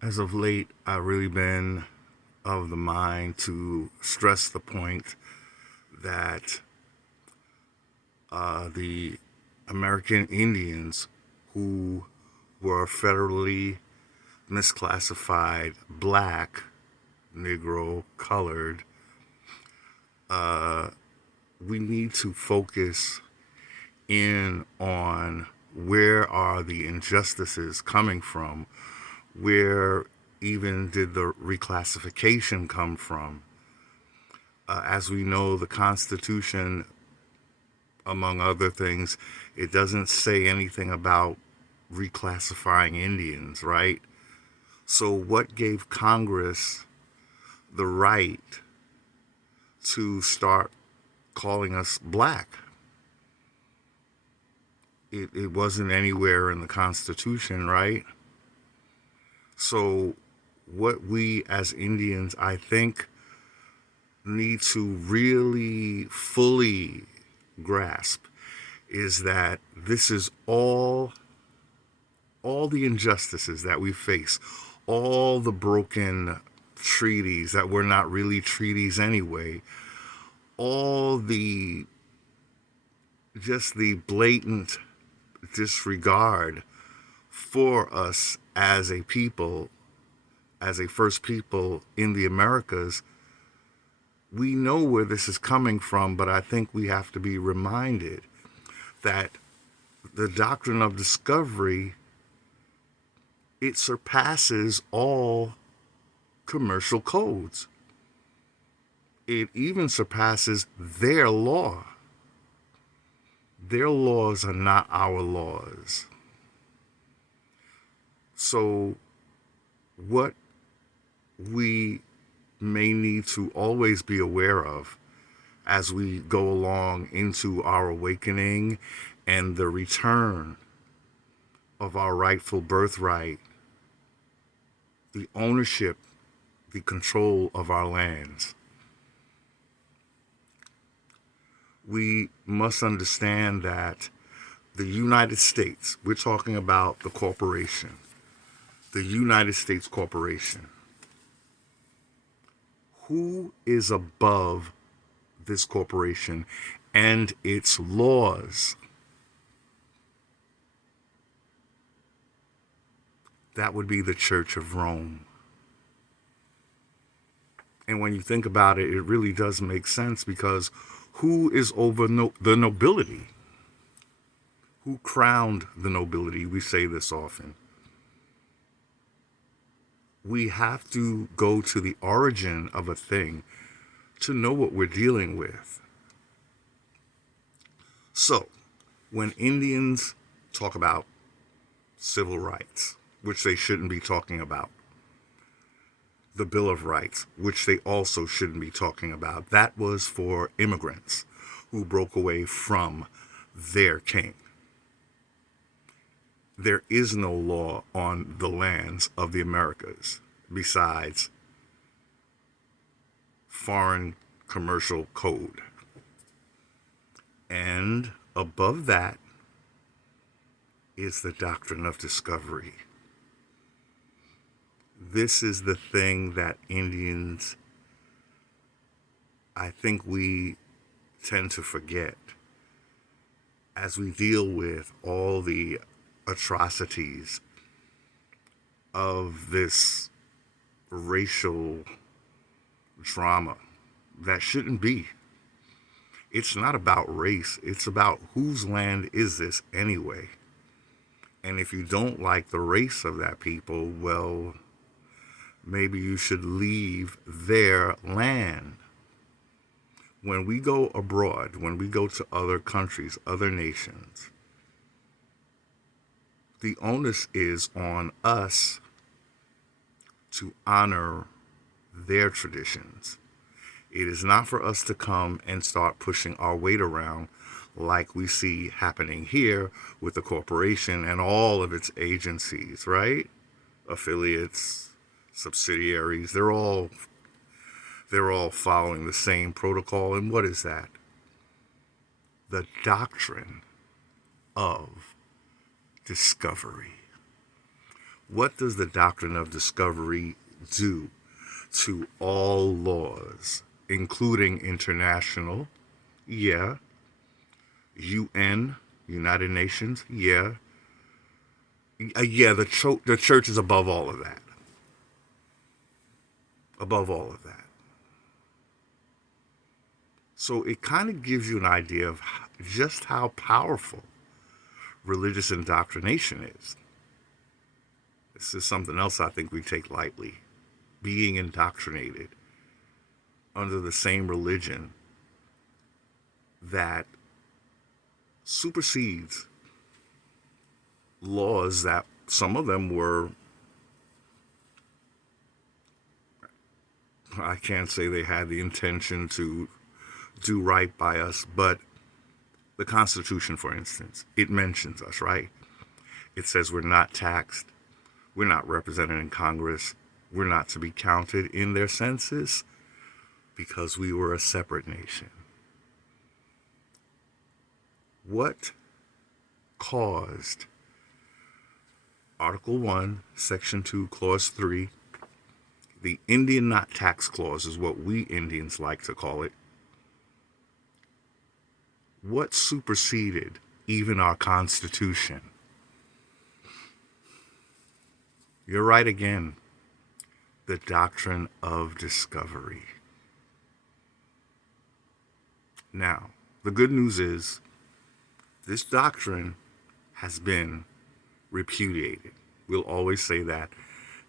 As of late, I've really been of the mind to stress the point that the American Indians who were federally misclassified black, Negro, colored, we need to focus in on where are the injustices coming from, where even did the reclassification come from. As we know, the Constitution, among other things, it doesn't say anything about reclassifying Indians, right? So, what gave Congress the right to start calling us black? It wasn't anywhere in the Constitution, right? So, what we as Indians, I think, need to really fully grasp is that this is all the injustices that we face, all the broken treaties that were not really treaties anyway, all the just the blatant disregard for us as a people, as a first people in the Americas. We know where this is coming from, but I think we have to be reminded that the doctrine of discovery, it surpasses all commercial codes. It even surpasses their law. Their laws are not our laws. So, what we may need to always be aware of as we go along into our awakening and the return of our rightful birthright, the ownership, the control of our lands. We must understand that the United States, we're talking about the corporation, the United States Corporation. Who is above this corporation and its laws? That would be the Church of Rome. And when you think about it, it really does make sense because who is over the nobility? Who crowned the nobility? We say this often. We have to go to the origin of a thing to know what we're dealing with. So, when Indians talk about civil rights, which they shouldn't be talking about, the Bill of Rights, which they also shouldn't be talking about, that was for immigrants who broke away from their king. There is no law on the lands of the Americas besides foreign commercial code. And above that is the doctrine of discovery. This is the thing that Indians, I think we tend to forget as we deal with all the atrocities of this racial drama that shouldn't be. It's not about race. It's about whose land is this anyway. And if you don't like the race of that people, well, maybe you should leave their land. When we go abroad, when we go to other countries, other nations, the onus is on us to honor their traditions. It is not for us to come and start pushing our weight around like we see happening here with the corporation and all of its agencies, right? Affiliates, subsidiaries, they're all following the same protocol. And what is that? The doctrine of discovery. What does the doctrine of discovery do to all laws, including international? Yeah. UN, United Nations? Yeah. Yeah, the church is above all of that. Above all of that. So it kind of gives you an idea of just how powerful religious indoctrination is. This is something else I think we take lightly. Being indoctrinated under the same religion that supersedes laws that some of them were, I can't say they had the intention to do right by us, but the Constitution, for instance, it mentions us, right? It says we're not taxed, we're not represented in Congress, we're not to be counted in their census because we were a separate nation. What caused Article 1, Section 2, Clause 3, the Indian not tax clause is what we Indians like to call it. What superseded even our Constitution? You're right again. The doctrine of discovery. Now, the good news is this doctrine has been repudiated. We'll always say that,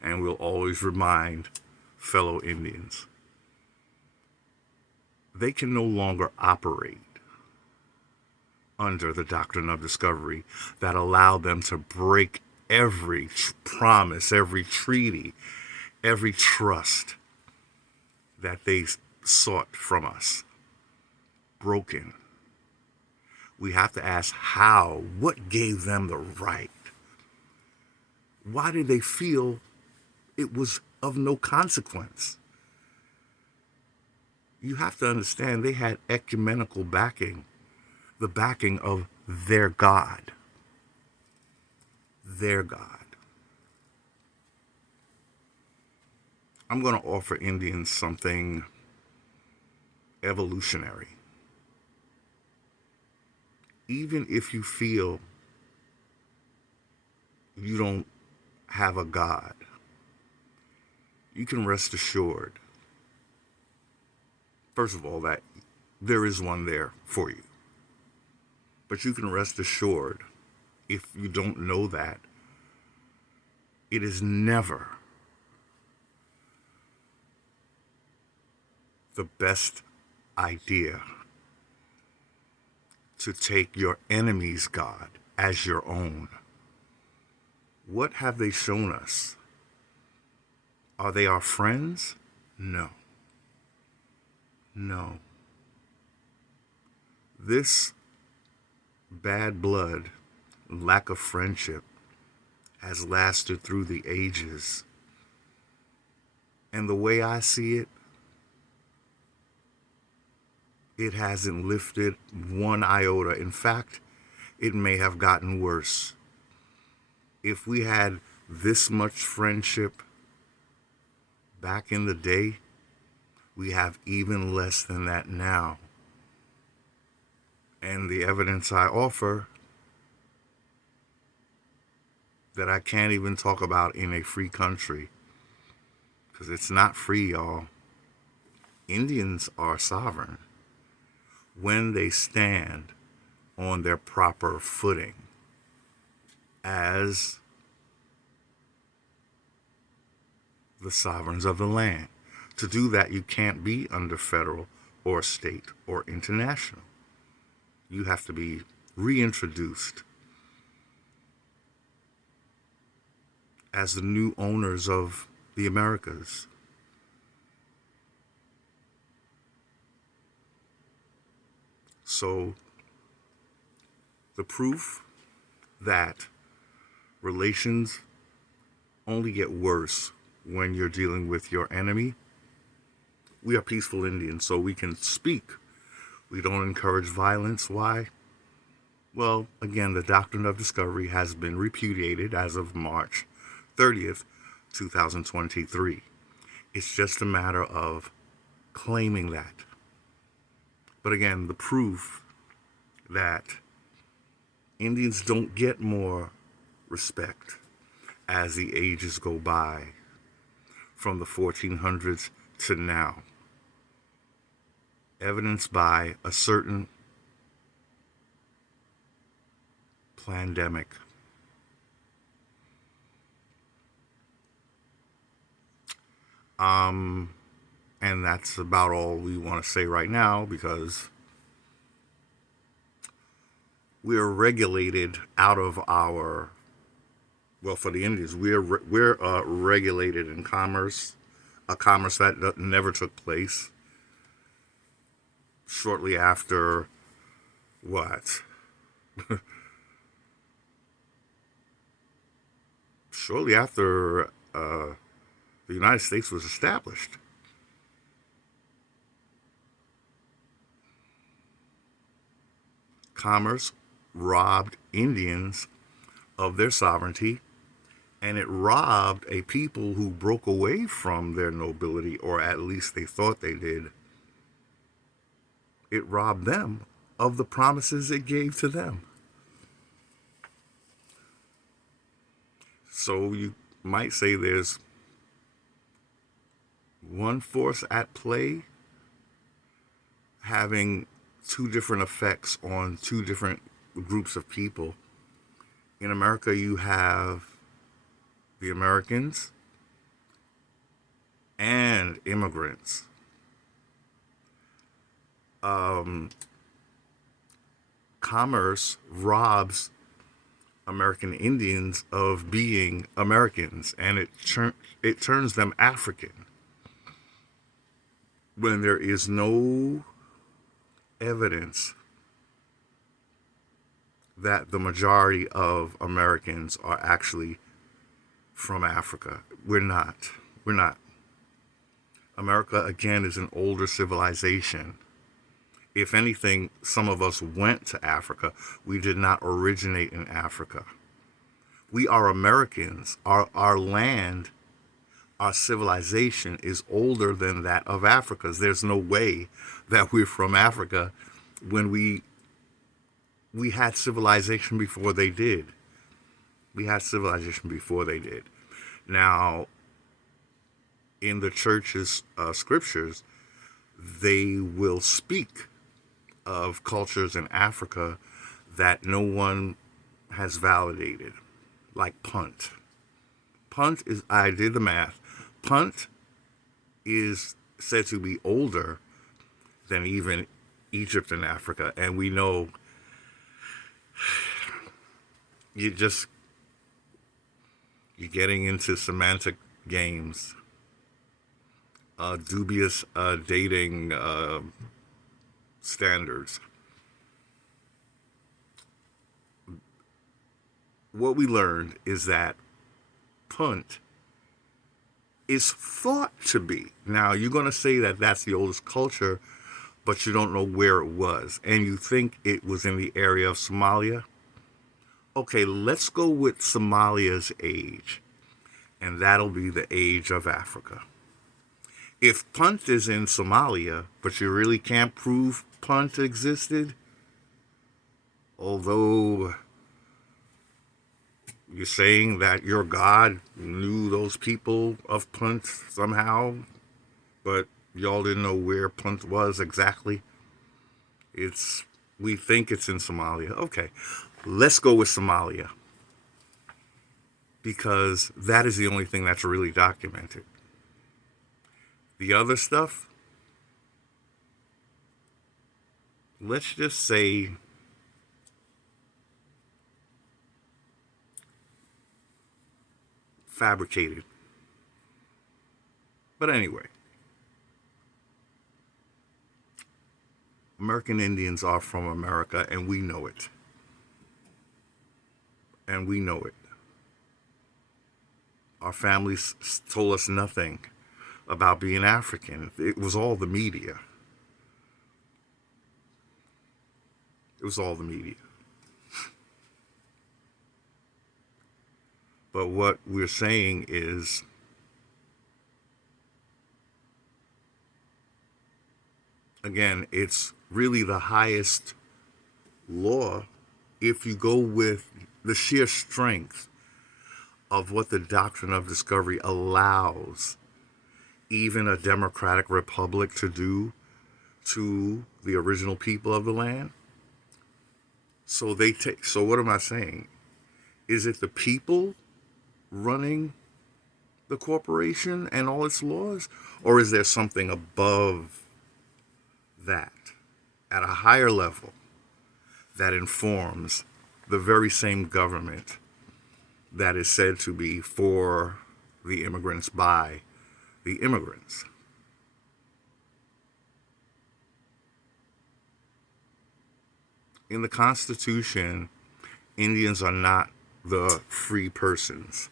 and we'll always remind fellow Indians. They can no longer operate under the doctrine of discovery that allowed them to break every promise, every treaty, every trust that they sought from us. Broken. We have to ask how, what gave them the right? Why did they feel it was of no consequence? You have to understand they had ecumenical backing, the backing of their God. Their God. I'm going to offer Indians something evolutionary. Even if you feel you don't have a God, you can rest assured, first of all, that there is one there for you. But you can rest assured, if you don't know that, it is never the best idea to take your enemy's God as your own. What have they shown us? Are they our friends? No. No. This bad blood, lack of friendship, has lasted through the ages. And the way I see it, it hasn't lifted one iota. In fact, it may have gotten worse. If we had this much friendship back in the day, we have even less than that now. And the evidence I offer that I can't even talk about in a free country, because it's not free, y'all. Indians are sovereign when they stand on their proper footing as the sovereigns of the land. To do that, you can't be under federal or state or international. You have to be reintroduced as the new owners of the Americas. So, the proof that relations only get worse when you're dealing with your enemy. We are peaceful Indians, so we can speak. We don't encourage violence. Why? Well, again, the doctrine of discovery has been repudiated as of March 30th, 2023. It's just a matter of claiming that. But again, the proof that Indians don't get more respect as the ages go by from the 1400s to now, evidenced by a certain pandemic. And that's about all we want to say right now, because we're regulated out of our, well, for the Indians, we're regulated in commerce, a commerce that never took place. Shortly after what? Shortly after the United States was established. Commerce robbed Indians of their sovereignty, and it robbed a people who broke away from their nobility, or at least they thought they did. It robbed them of the promises it gave to them. So you might say there's one force at play having two different effects on two different groups of people. In America, you have the Americans and immigrants. Commerce robs American Indians of being Americans, and it turns them African when there is no evidence that the majority of Americans are actually from Africa. We're not. America, again, is an older civilization. If anything, some of us went to Africa. We did not originate in Africa. We are Americans. Our land, our civilization is older than that of Africa's. There's no way that we're from Africa when we had civilization before they did. We had civilization before they did. Now, in the church's scriptures, they will speak of cultures in Africa that no one has validated, like Punt. Punt is, I did the math, Punt is said to be older than even Egypt and Africa, and we know you're getting into semantic games, dubious dating standards. What we learned is that Punt is thought to be. Now, you're going to say that that's the oldest culture, but you don't know where it was, and you think it was in the area of Somalia. Okay, let's go with Somalia's age, and that'll be the age of Africa. If Punt is in Somalia, but you really can't prove Punt existed, although you're saying that your God knew those people of Punt somehow, but y'all didn't know where Punt was exactly. We think it's in Somalia. Okay, let's go with Somalia, because that is the only thing that's really documented. The other stuff, let's just say fabricated. But anyway, American Indians are from America, and we know it. And we know it. Our families told us nothing about being African. It was all the media. It was all the media. But what we're saying is, again, it's really the highest law if you go with the sheer strength of what the doctrine of discovery allows even a democratic republic to do to the original people of the land. So what am I saying? Is it the people running the corporation and all its laws? Or is there something above that at a higher level that informs the very same government that is said to be for the immigrants by the immigrants? In the Constitution, Indians are not the free persons.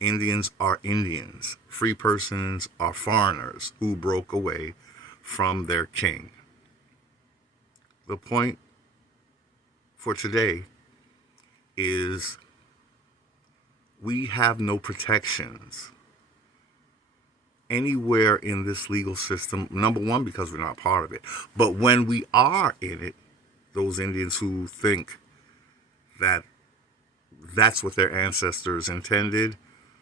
Indians are Indians. Free persons are foreigners who broke away from their king. The point for today is we have no protections anywhere in this legal system. Number one, because we're not part of it. But when we are in it, those Indians who think that that's what their ancestors intended,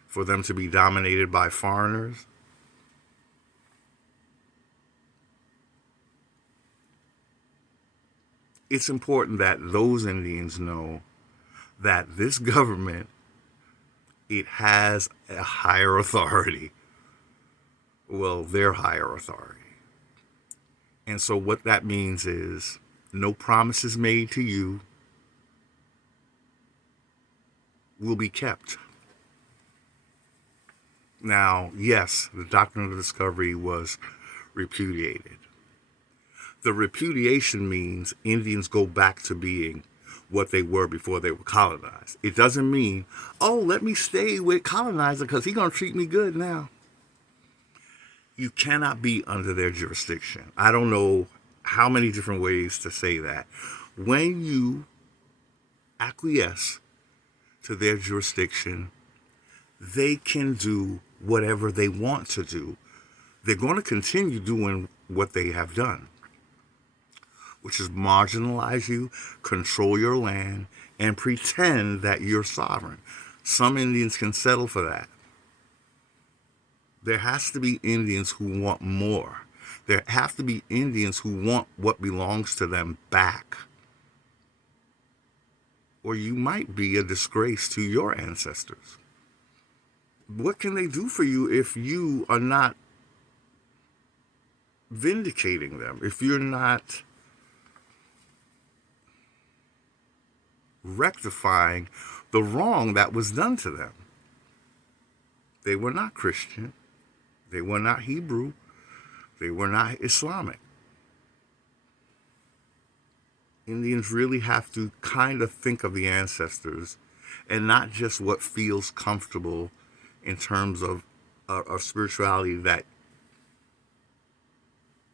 for them to be dominated by foreigners, it's important that those Indians know that this government, it has a higher authority. Well, their higher authority. And so what that means is no promises made to you will be kept. Now, yes, the doctrine of discovery was repudiated. The repudiation means Indians go back to being what they were before they were colonized. It doesn't mean, oh, let me stay with colonizer because he's going to treat me good now. You cannot be under their jurisdiction. I don't know how many different ways to say that. When you acquiesce to their jurisdiction, they can do whatever they want to do. They're going to continue doing what they have done, which is marginalize you, control your land, and pretend that you're sovereign. Some Indians can settle for that. There has to be Indians who want more. There have to be Indians who want what belongs to them back. Or you might be a disgrace to your ancestors. What can they do for you if you are not vindicating them? If you're not rectifying the wrong that was done to them? They were not Christian. They were not Hebrew. They were not Islamic. Indians really have to kind of think of the ancestors and not just what feels comfortable in terms of spirituality that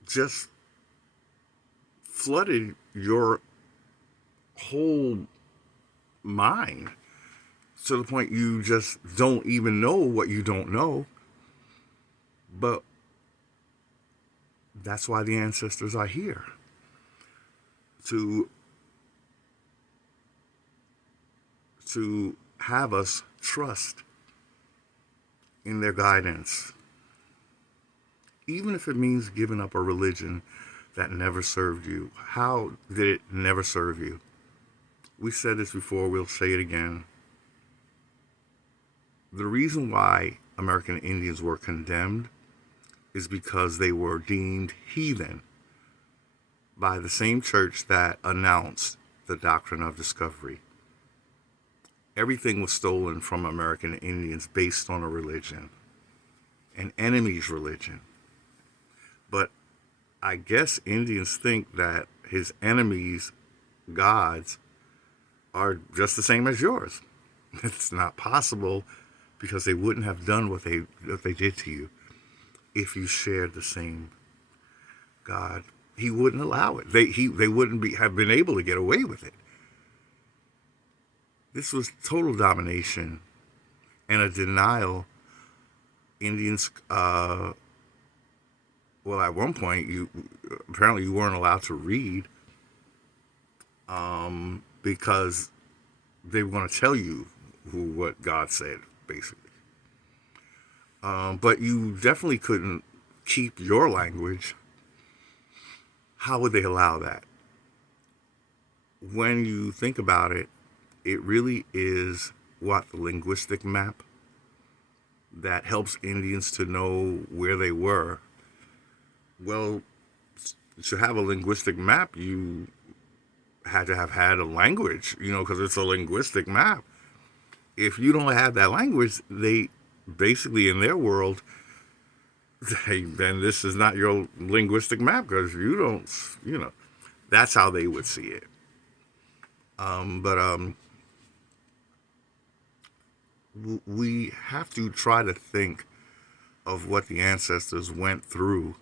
just flooded your whole mind to the point you just don't even know what you don't know. But that's why the ancestors are here, to have us trust in their guidance, even if it means giving up a religion that never served you. How did it never serve you? We said this before, we'll say it again. The reason why American Indians were condemned is because they were deemed heathen by the same church that announced the doctrine of discovery. Everything was stolen from American Indians based on a religion, an enemy's religion. But I guess Indians think that his enemies' gods are just the same as yours. It's not possible, because they wouldn't have done what they did to you if you shared the same God. He wouldn't allow it. They wouldn't have been able to get away with it. This was total domination and a denial. Indians, well, at one point, you apparently you weren't allowed to read, because they were going to tell you what God said, basically. But you definitely couldn't keep your language. How would they allow that? When you think about it, it really is what, the linguistic map that helps Indians to know where they were. Well, to have a linguistic map, you had to have had a language, because it's a linguistic map. If you don't have that language, they basically, in their world, then this is not your linguistic map, because you don't, that's how they would see it. But we have to try to think of what the ancestors went through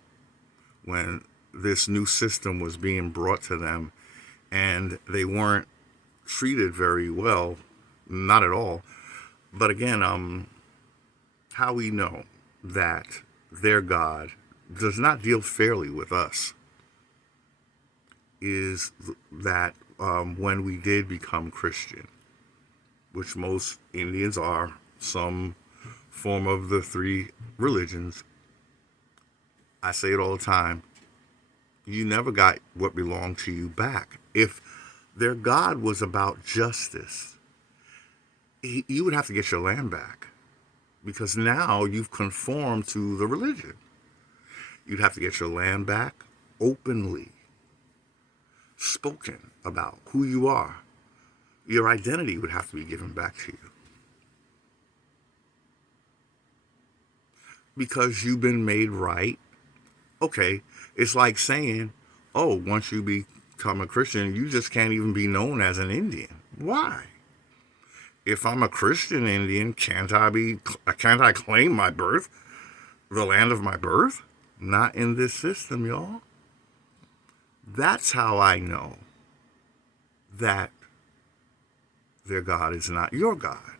when this new system was being brought to them, and they weren't treated very well, not at all. But again, how we know that their God does not deal fairly with us is that when we did become Christian, which most Indians are, some form of the three religions, I say it all the time, you never got what belonged to you back. If their God was about justice, you would have to get your land back, because now you've conformed to the religion. You'd have to get your land back, openly spoken about who you are. Your identity would have to be given back to you, because you've been made right. Okay, it's like saying, oh, once you become a Christian, you just can't even be known as an Indian. Why? If I'm a Christian Indian, can't I claim my birth, the land of my birth? Not in this system, y'all. That's how I know that their God is not your God.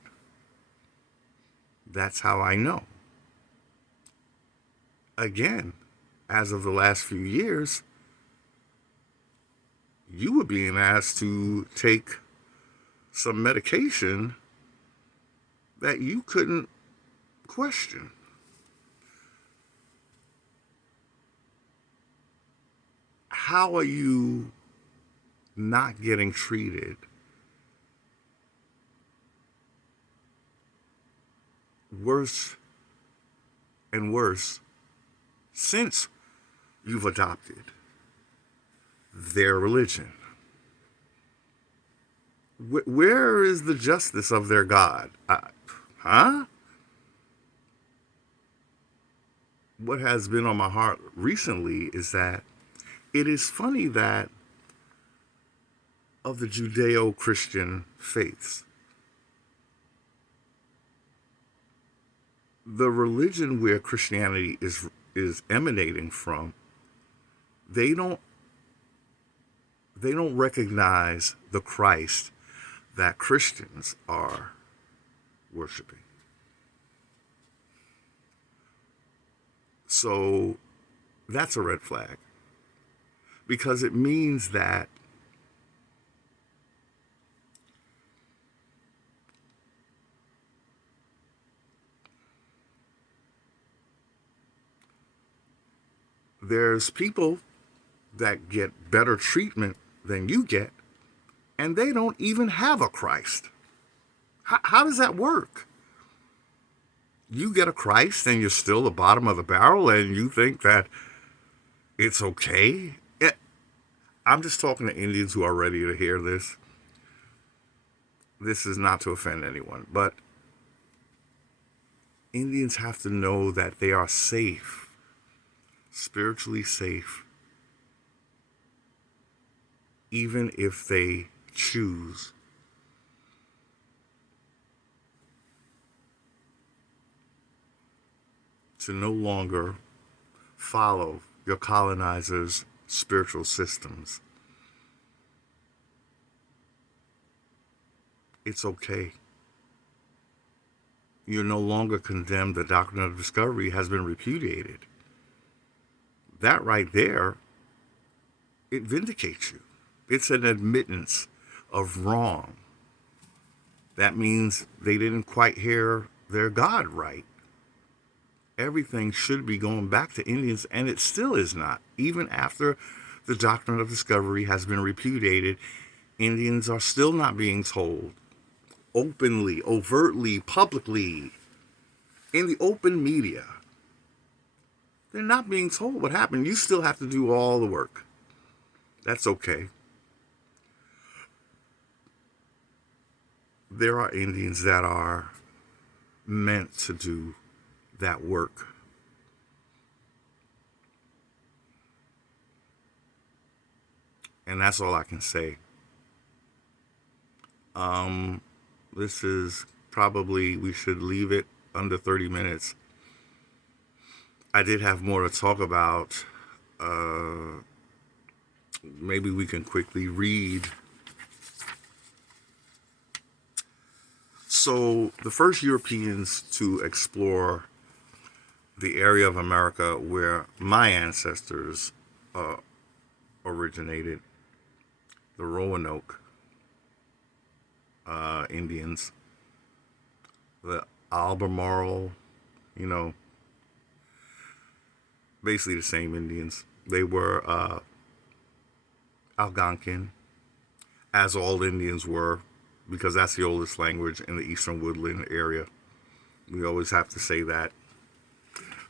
That's how I know. Again, as of the last few years, you were being asked to take some medication that you couldn't question. How are you not getting treated worse and worse since you've adopted their religion? Where is the justice of their God? Huh? What has been on my heart recently is that it is funny that of the Judeo-Christian faiths, the religion where Christianity is emanating from, they don't recognize the Christ that Christians are worshiping. So that's a red flag, because it means that there's people that get better treatment than you get, and they don't even have a Christ. How does that work? You get a Christ and you're still the bottom of the barrel, and you think that it's okay? I'm just talking to Indians who are ready to hear this. This is not to offend anyone, but Indians have to know that they are safe, spiritually safe, even if they choose to no longer follow your colonizers' spiritual systems. It's okay. you're no longer condemned. The doctrine of discovery has been repudiated. That right there, it vindicates you. It's an admittance of wrong. That means they didn't quite hear their God right. Everything should be going back to Indians, and it still is not. Even after the doctrine of discovery has been repudiated, Indians are still not being told openly, overtly, publicly, in the open media. They're not being told what happened. You still have to do all the work. That's okay. There are Indians that are meant to do that work. And that's all I can say. This is probably, we should leave it under 30 minutes. I did have more to talk about. Maybe we can quickly read. So, the first Europeans to explore the area of America where my ancestors originated, the Roanoke Indians, the Albemarle, basically the same Indians. They were Algonquin, as all Indians were, because that's the oldest language in the eastern woodland area. We always have to say that.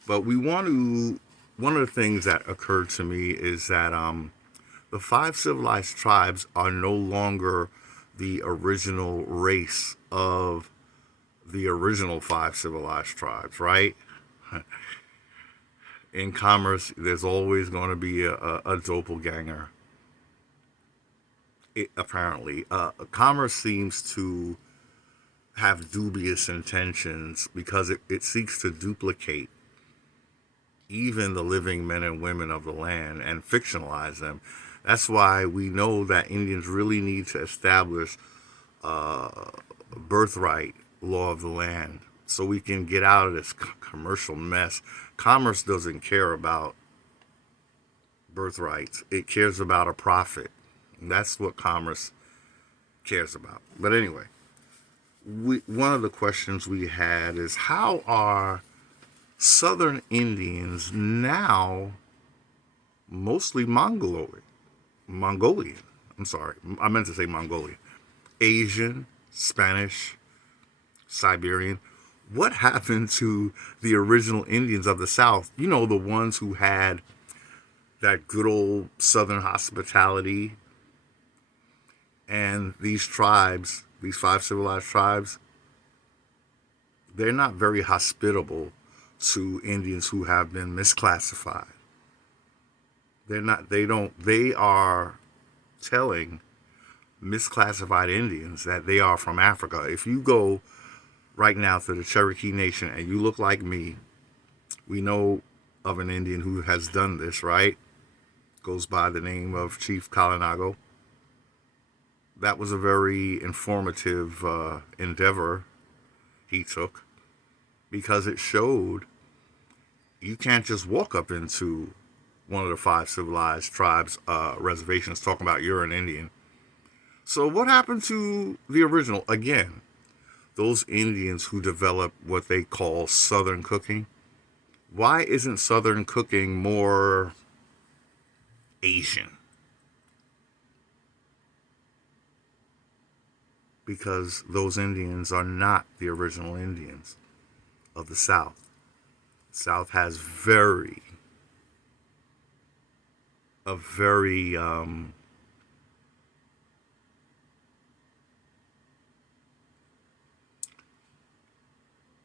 But one of the things that occurred to me is that the 5 civilized tribes are no longer the original race of the original 5 civilized tribes, right? In commerce, there's always going to be a doppelganger. Apparently, commerce seems to have dubious intentions because it seeks to duplicate even the living men and women of the land and fictionalize them. That's why we know that Indians really need to establish birthright law of the land so we can get out of this commercial mess. Commerce doesn't care about birthrights. It cares about a profit. That's what commerce cares about. But anyway, one of the questions we had is, how are Southern Indians now mostly Mongolian? I'm sorry, I meant to say Mongolian. Asian, Spanish, Siberian. What happened to the original Indians of the South? The ones who had that good old Southern hospitality. And these tribes, these 5 civilized tribes, they're not very hospitable to Indians who have been misclassified. They are telling misclassified Indians that they are from Africa. If you go right now to the Cherokee Nation and you look like me, we know of an Indian who has done this, right? Goes by the name of Chief Kalinago. That was a very informative endeavor he took, because it showed you can't just walk up into one of the 5 civilized tribes reservations talking about you're an Indian. So what happened to the original? Again, those Indians who developed what they call Southern cooking. Why isn't Southern cooking more Asian? Because those Indians are not the original Indians of the South. The South has a very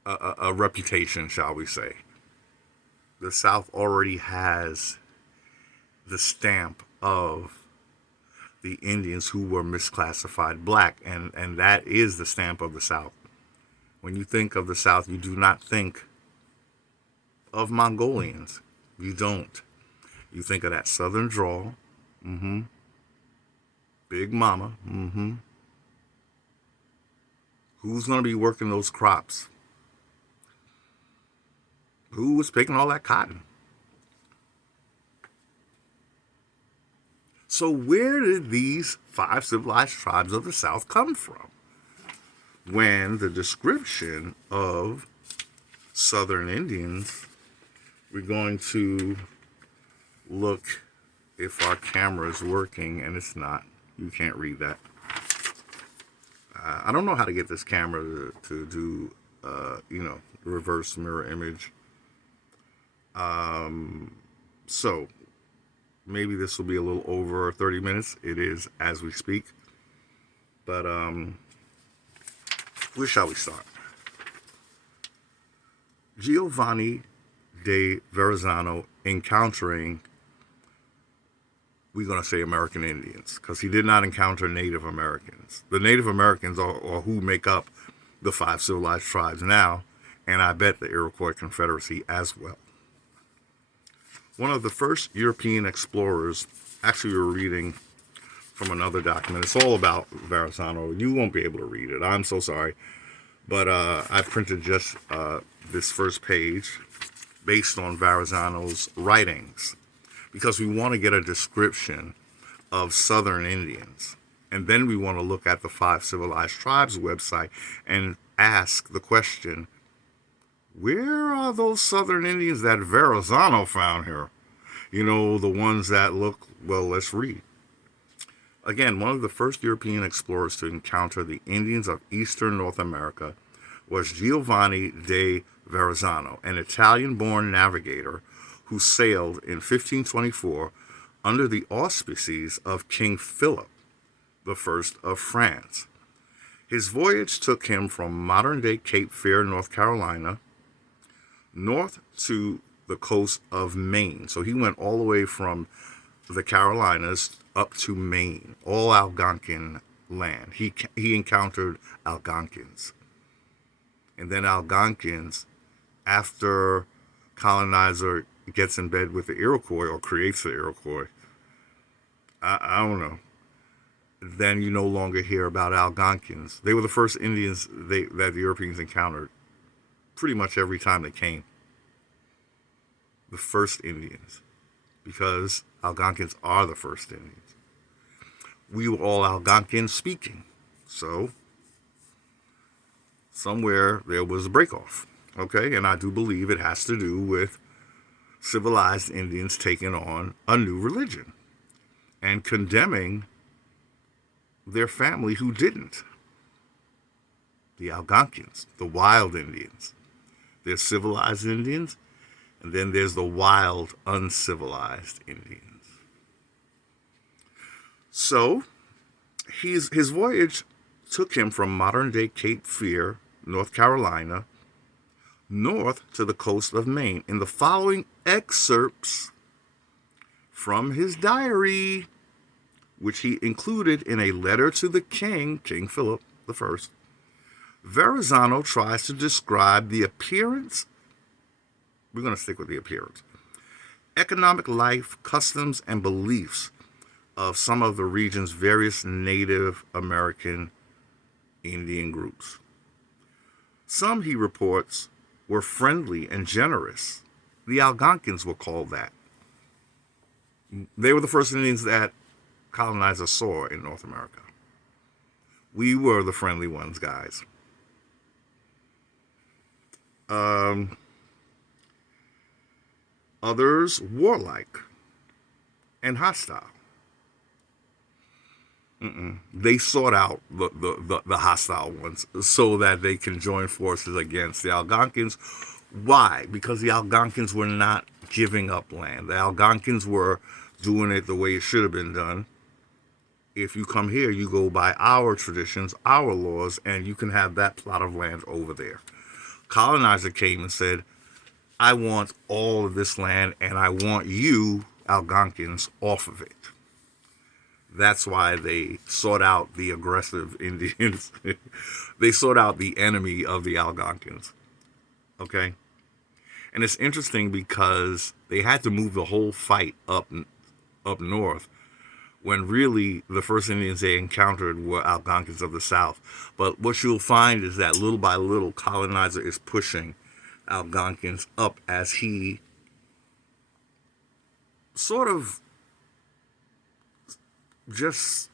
a reputation, shall we say. The South already has the stamp of the Indians who were misclassified black, and that is the stamp of the South. When you think of the South, you do not think of Mongolians. You don't. You think of that Southern drawl. Big Mama. Who's going to be working those crops? Who was picking all that cotton? So where did these 5 civilized tribes of the South come from? When the description of Southern Indians, we're going to look if our camera is working, and it's not. You can't read that. I don't know how to get this camera to do, reverse mirror image. So maybe this will be a little over 30 minutes. It is as we speak. But where shall we start? Giovanni de Verazzano encountering, we're going to say American Indians, because he did not encounter Native Americans. The Native Americans are who make up the 5 civilized tribes now, and I bet the Iroquois Confederacy as well. One of the first European explorers, actually we were reading from another document. It's all about Verazzano. You won't be able to read it. I'm so sorry. But I printed just this first page based on Verazzano's writings, because we want to get a description of Southern Indians. And then we want to look at the 5 Civilized Tribes website and ask the question, where are those Southern Indians that Verazzano found here? You know, the ones that look, well, let's read. Again, one of the first European explorers to encounter the Indians of eastern North America was Giovanni de Verazzano, an Italian-born navigator who sailed in 1524 under the auspices of King Philip I of France. His voyage took him from modern-day Cape Fear, North Carolina, north to the coast of Maine. So he went all the way from the Carolinas up to Maine, all Algonquin land. He encountered Algonquins. And then Algonquins, after colonizer gets in bed with the Iroquois or creates the Iroquois, I don't know, then you no longer hear about Algonquins. They were the first Indians that the Europeans encountered pretty much every time they came. The first Indians, because Algonquins are the first Indians. We were all Algonquin speaking. So somewhere there was a break-off. Okay, and I do believe it has to do with civilized Indians taking on a new religion and condemning their family who didn't. The Algonquins, the wild Indians. There's civilized Indians, and then there's the wild, uncivilized Indians. So, his voyage took him from modern-day Cape Fear, North Carolina, north to the coast of Maine. In the following excerpts from his diary, which he included in a letter to the king, King Philip I, Verazzano tries to describe the appearance, we're going to stick with the appearance, economic life, customs, and beliefs of some of the region's various Native American Indian groups. Some, he reports, were friendly and generous. The Algonquins were called that. They were the first Indians that colonizers saw in North America. We were the friendly ones, guys. Others warlike and hostile. They sought out the hostile ones so that they can join forces against the Algonquins. Why? Because the Algonquins were not giving up land. The Algonquins were doing it the way it should have been done. If you come here, you go by our traditions, our laws, and you can have that plot of land over there. Colonizer came and said, I want all of this land, and I want you, Algonquins, off of it. That's why they sought out the aggressive Indians. They sought out the enemy of the Algonquins. Okay? And it's interesting because they had to move the whole fight up north, when really the first Indians they encountered were Algonquins of the South. But what you'll find is that little by little, colonizer is pushing Algonquins up as he sort of just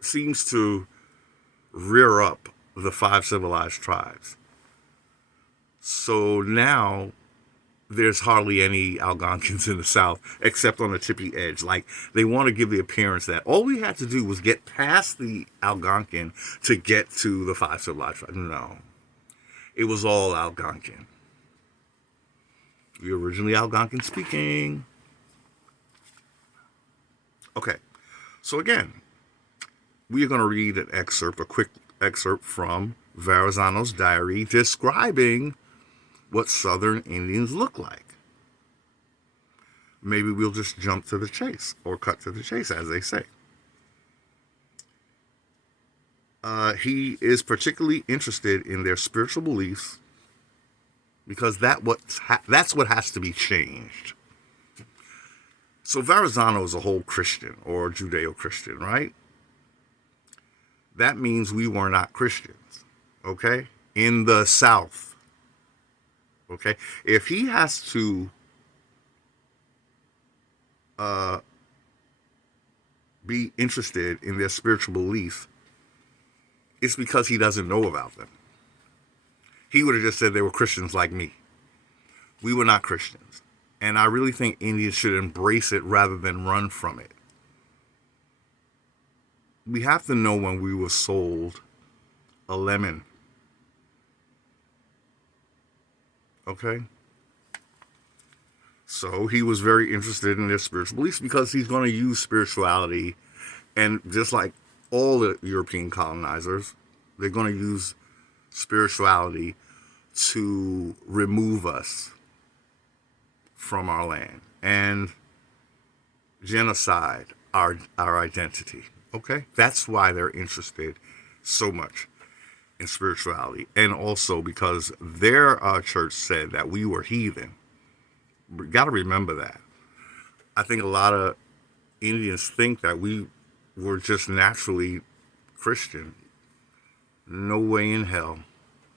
seems to rear up the five civilized tribes. So now there's hardly any Algonquins in the South except on the tippy edge. Like, they want to give the appearance that all we had to do was get past the Algonquin to get to the five civilized tribes. No, it was all Algonquin. We originally Algonquin speaking. Okay, so again, we are going to read an excerpt, a quick excerpt from Verazzano's diary describing what Southern Indians look like. Maybe we'll just jump to the chase, or cut to the chase, as they say. He is particularly interested in their spiritual beliefs because that's what has to be changed. So Verazzano is a whole Christian, or Judeo-Christian, right? That means we were not Christians, okay? In the South. Okay, if he has to be interested in their spiritual belief, it's because he doesn't know about them. He would have just said they were Christians like me. We were not Christians. And I really think Indians should embrace it rather than run from it. We have to know when we were sold a lemon. Okay? So he was very interested in their spiritual beliefs because he's going to use spirituality, and just like all the European colonizers, they're going to use spirituality to remove us from our land and genocide our identity. Okay? That's why they're interested so much in spirituality. And also because their church said that we were heathen. We got to remember that. I think a lot of Indians think that we were just naturally Christian. No way in hell.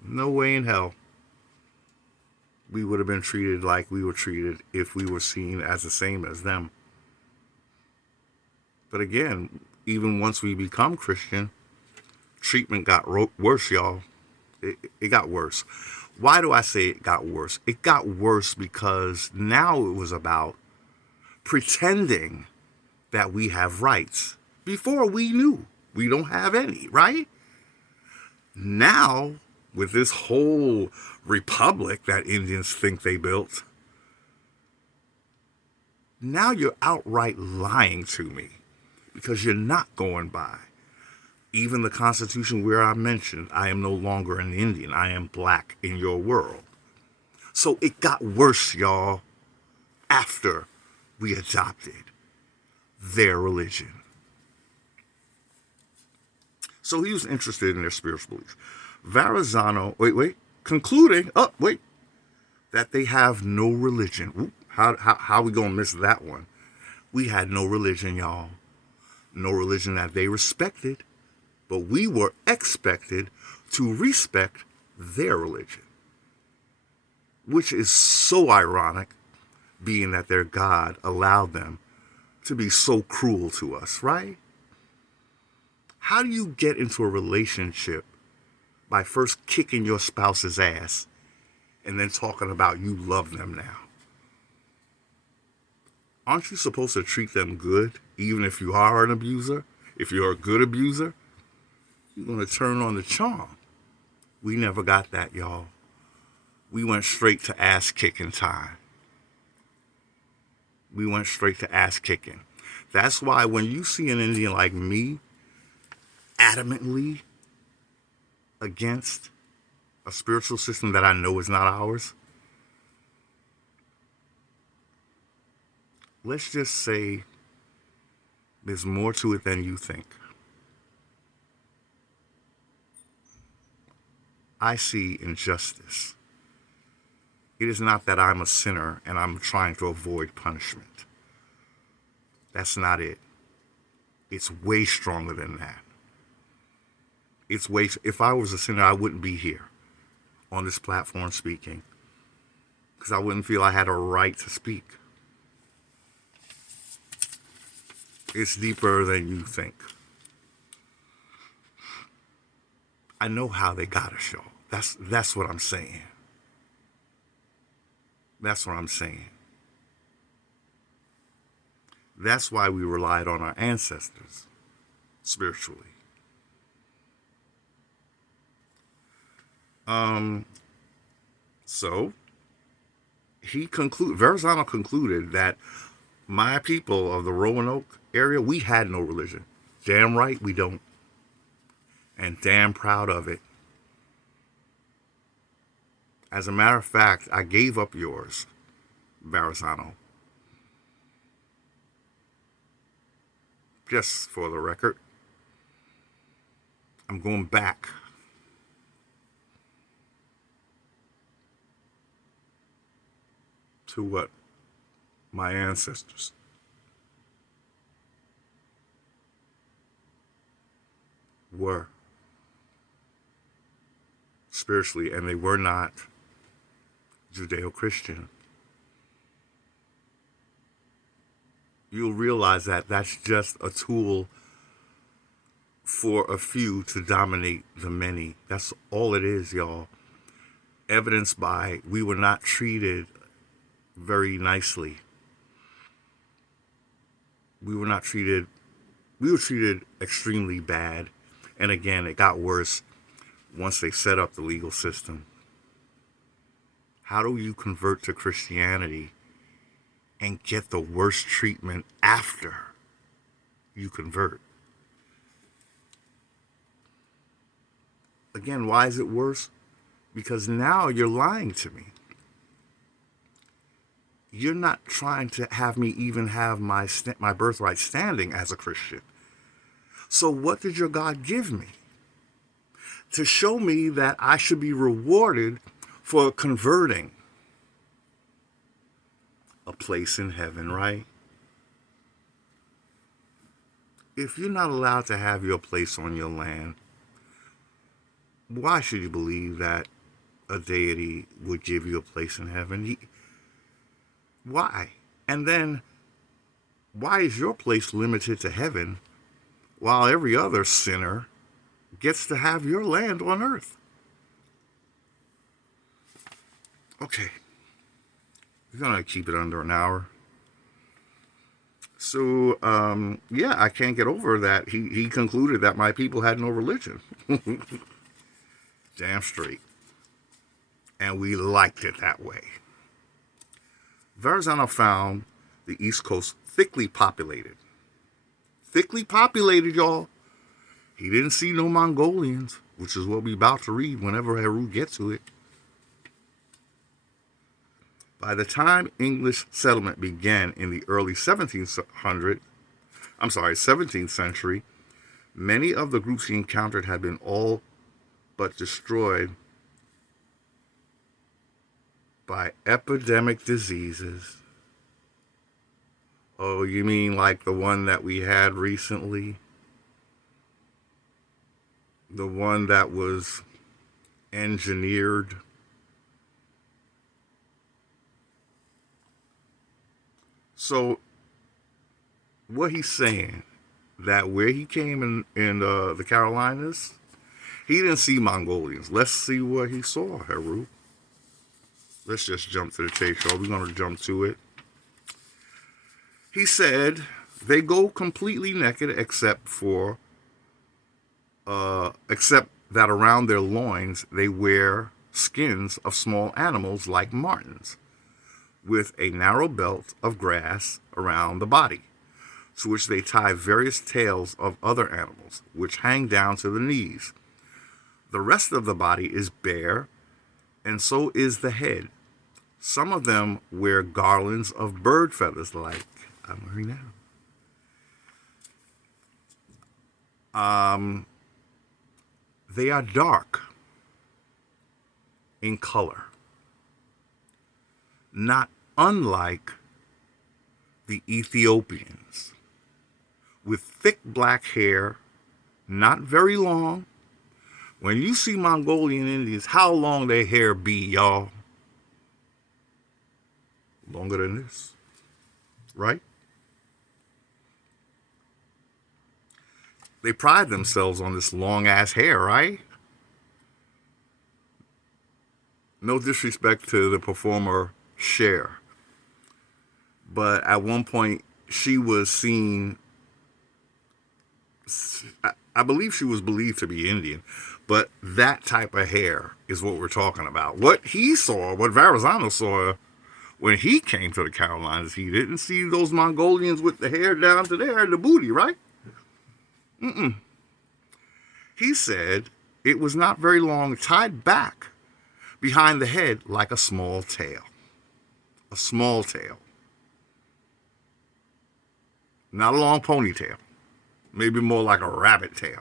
No way in hell we would have been treated like we were treated if we were seen as the same as them. But again, even once we become Christian, treatment got worse, y'all. It got worse. Why do I say it got worse? It got worse because now it was about pretending that we have rights. Before we knew we don't have any, right? Now, with this whole republic that Indians think they built, now you're outright lying to me because you're not going by even the Constitution where I mentioned I am no longer an Indian. I am black in your world. So it got worse, y'all, after we adopted their religion. So he was interested in their spiritual beliefs. Verazzano, concluding, that they have no religion. Ooh, how we gonna miss that one? We had no religion, y'all. No religion that they respected, but we were expected to respect their religion. Which is so ironic, being that their God allowed them to be so cruel to us, right? How do you get into a relationship by first kicking your spouse's ass and then talking about you love them now? Aren't you supposed to treat them good, even if you are an abuser? If you're a good abuser, you're going to turn on the charm. We never got that, y'all. We went straight to ass kicking time. We went straight to ass kicking. That's why when you see an Indian like me adamantly against a spiritual system that I know is not ours, let's just say there's more to it than you think. I see injustice. It is not that I'm a sinner and I'm trying to avoid punishment. That's not it. It's way stronger than that. If I was a sinner, I wouldn't be here on this platform speaking. because I wouldn't feel I had a right to speak. It's deeper than you think. I know how they got a show. That's what I'm saying. That's what I'm saying. That's why we relied on our ancestors spiritually. So Verazzano concluded that my people of the Roanoke area, we had no religion. Damn right we don't. And damn proud of it. As a matter of fact, I gave up yours, Verazzano. Just for the record, I'm going back to what my ancestors were spiritually, and they were not Judeo-Christian. You'll realize that that's just a tool for a few to dominate the many. That's all it is, y'all. Evidenced by we were not treated very nicely. We were treated extremely bad. And again, it got worse once they set up the legal system. How do you convert to Christianity and get the worst treatment after you convert? Again, why is it worse? Because now you're lying to me. You're not trying to have me even have my birthright standing as a Christian. So what did your God give me? To show me that I should be rewarded for converting. A place in heaven, right? If you're not allowed to have your place on your land, why should you believe that a deity would give you a place in heaven? Why? And then, why is your place limited to heaven while every other sinner gets to have your land on earth? Okay. We're going to keep it under an hour. So, yeah, I can't get over that. He concluded that my people had no religion. Damn straight. And we liked it that way. Verazzano found the East Coast thickly populated. Thickly populated, y'all. He didn't see no Mongolians, which is what we're about to read whenever Heru gets to it. By the time English settlement began in the early 17th century, many of the groups he encountered had been all but destroyed by epidemic diseases. Oh, you mean like the one that we had recently? The one that was engineered? So, what he's saying, that where he came in the Carolinas, he didn't see Mongolians. Let's see what he saw, Heru. Let's just jump to the chase, y'all. We're going to jump to it. He said they go completely naked except that around their loins they wear skins of small animals like martens, with a narrow belt of grass around the body, to which they tie various tails of other animals, which hang down to the knees. The rest of the body is bare, and so is the head. Some of them wear garlands of bird feathers like I'm wearing now. They are dark in color, not unlike the Ethiopians, with thick black hair, not very long. When you see Mongolian Indians, how long their hair be, y'all? longer than this, right? They pride themselves on this long ass hair, right? No disrespect to the performer Cher, but at one point she was seen, I believe she was believed to be Indian, but that type of hair is what we're talking about. What he saw, what Verazzano saw when he came to the Carolinas, he didn't see those Mongolians with the hair down to there, the booty, right? He said it was not very long, tied back behind the head like a small tail. A small tail. Not a long ponytail. Maybe more like a rabbit tail.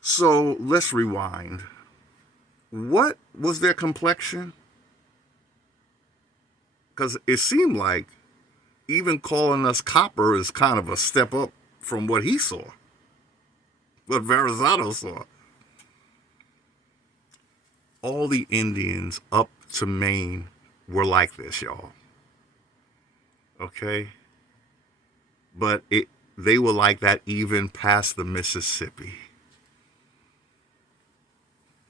So let's rewind. What was their complexion? Because it seemed like even calling us copper is kind of a step up from what he saw, what Verazzano saw. All the Indians up to Maine were like this, y'all. Okay? But they were like that even past the Mississippi.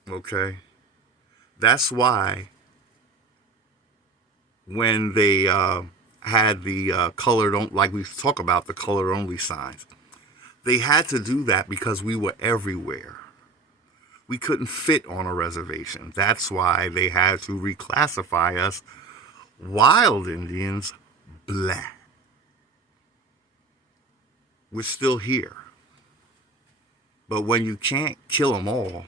Okay? That's why when they had the colored, like we talk about the colored only signs, they had to do that because we were everywhere. We couldn't fit on a reservation. That's why they had to reclassify us wild Indians black. We're still here. But when you can't kill them all,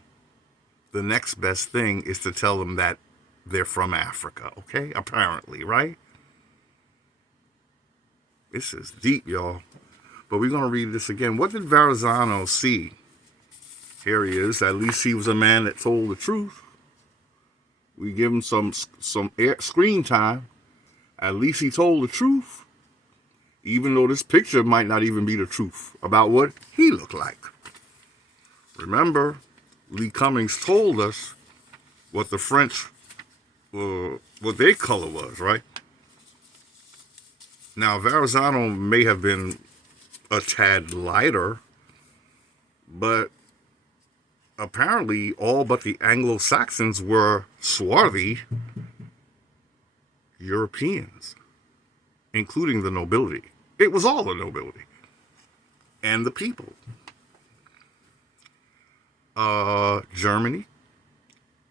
the next best thing is to tell them that they're from Africa, okay? Apparently, right? This is deep, y'all. But we're going to read this again. What did Verazzano see? Here he is. At least he was a man that told the truth. We give him some screen time. At least he told the truth. Even though this picture might not even be the truth about what he looked like. Remember, Lee Cummings told us what the French, what their color was, right? Now, Verazzano may have been a tad lighter, but apparently all but the Anglo-Saxons were swarthy Europeans, including the nobility. It was all the nobility and the people. Germany,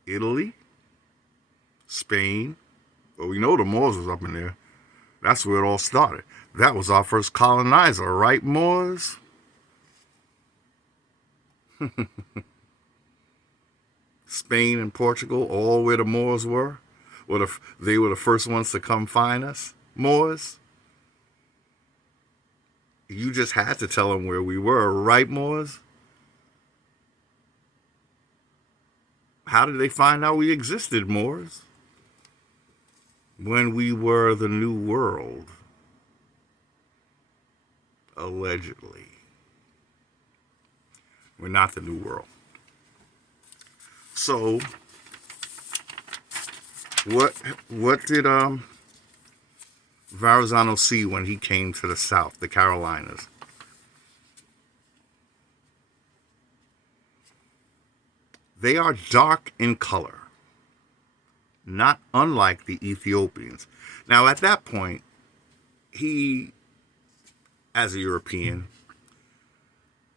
Italy, Spain. Well, we know the Moors was up in there. That's where it all started. That was our first colonizer, right, Moors? Spain and Portugal, all where the Moors were. They were the first ones to come find us, Moors. You just had to tell them where we were, right, Moors? How did they find out we existed, Moors? When we were the New World. Allegedly. We're not the New World. So, what did Verazzano see when he came to the South, the Carolinas? They are dark in color, not unlike the Ethiopians. Now, at that point, he, as a European,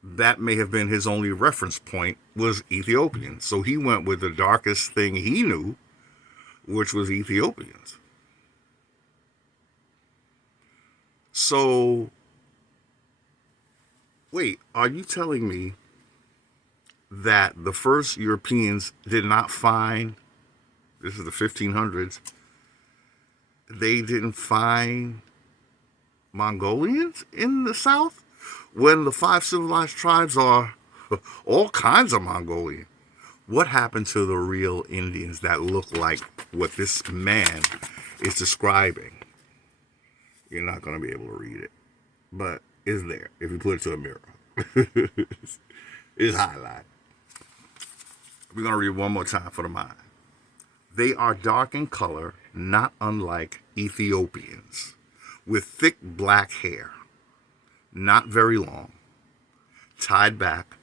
that may have been his only reference point, was Ethiopian. So he went with the darkest thing he knew, which was Ethiopians. So, wait, are you telling me that the first Europeans did not find, this is the 1500s, they didn't find Mongolians in the South? When the 5 civilized tribes are all kinds of Mongolian. What happened to the real Indians that look like what this man is describing? You're not going to be able to read it, but it's there if you put it to a mirror. It's highlighted. We're going to read one more time for the mind. They are dark in color, not unlike Ethiopians, with thick black hair, not very long, tied back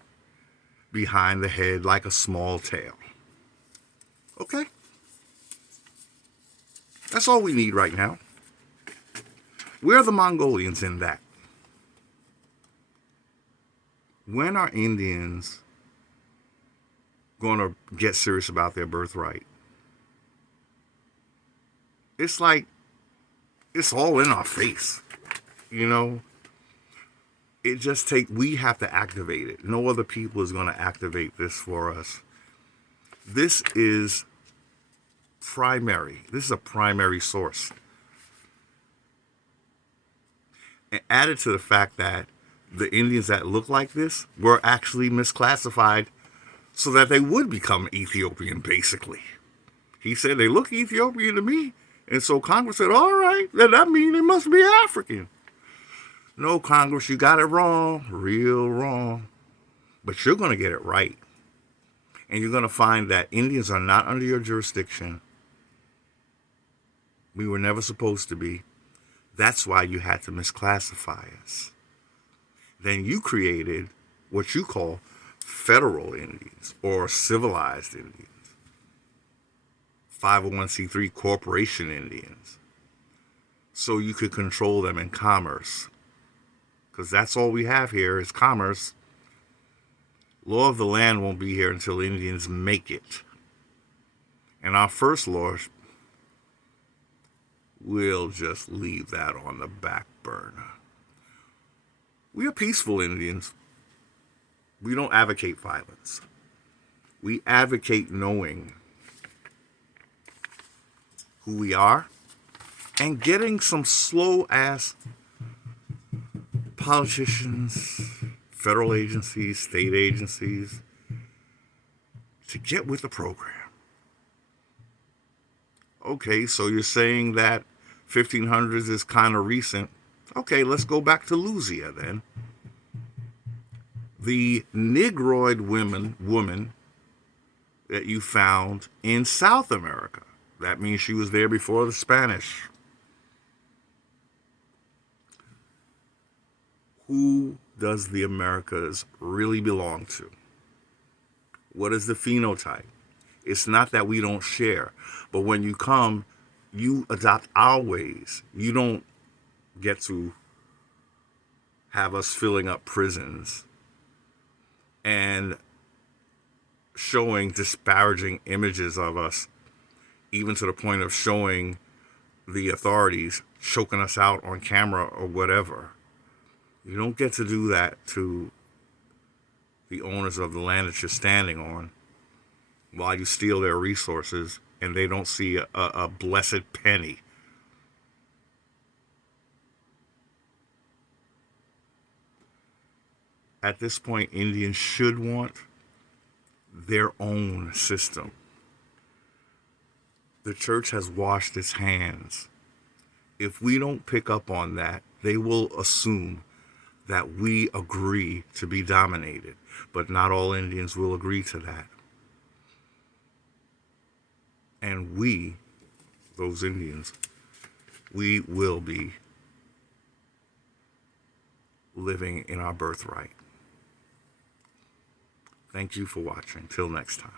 behind the head like a small tail. Okay? That's all we need right now. We're the Mongolians in that. When are Indians going to get serious about their birthright? It's like, it's all in our face. You know, we have to activate it. No other people is going to activate this for us. This is primary. This is a primary source. And added to the fact that the Indians that look like this were actually misclassified so that they would become Ethiopian, basically. He said, they look Ethiopian to me. And so Congress said, all right, then that means they must be African. No, Congress, you got it wrong, real wrong. But you're going to get it right. And you're going to find that Indians are not under your jurisdiction. We were never supposed to be. That's why you had to misclassify us. Then you created what you call federal Indians or civilized Indians. 501c3 corporation Indians. So you could control them in commerce. Because that's all we have here is commerce. Law of the land won't be here until Indians make it. And our first law, we'll just leave that on the back burner. We are peaceful Indians. We don't advocate violence. We advocate knowing who we are and getting some slow-ass politicians, federal agencies, state agencies, to get with the program. Okay, so you're saying that 1500s is kind of recent. Okay, let's go back to Lucia then. The Negroid woman that you found in South America. That means she was there before the Spanish. Who does the Americas really belong to? What is the phenotype? It's not that we don't share, but when you come, you adopt our ways. You don't get to have us filling up prisons and showing disparaging images of us, even to the point of showing the authorities choking us out on camera or whatever. You don't get to do that to the owners of the land that you're standing on while you steal their resources and they don't see a blessed penny. At this point, Indians should want their own system. The church has washed its hands. If we don't pick up on that, they will assume that we agree to be dominated. But not all Indians will agree to that. And we, those Indians, we will be living in our birthright. Thank you for watching. Till next time.